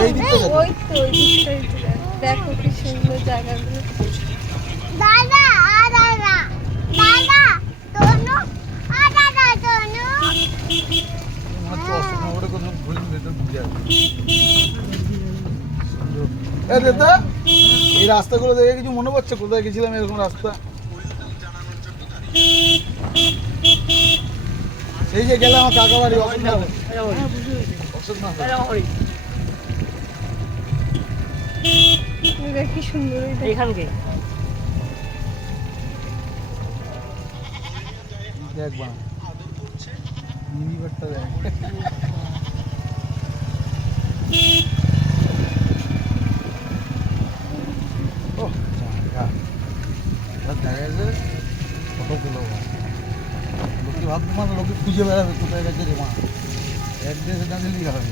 সেই দিকটা দেখো। ওই তো ওই দিকটাই তো দেখো কি সুন্দর জায়গাগুলো। দাদা দাদা দাদা তোনো দাদা তোনো মনে হচ্ছে অশোকনগরে কোথাও ঘুরে ভেতর ঢুকে যাবে। এ দাদা, এই রাস্তাগুলো দেখে কিছু মনে পড়ছে কোথায় গেছিলাম এরকম রাস্তা? সেই যে গেলাম আমার কাকা বাড়ি অশোকনগর। অশোকনগর দেখ কি সুন্দর এখানকে দেখ বা মিনিবারটা দেখ। ওহ জায়গা, দেখা গেছে ফটো তুলো। লোকে ভাবতে মানে লোকে খুঁজে বেড়াবে কোথায় গেছে রে মা, অ্যাড্রেস এটা দিলেই হবে।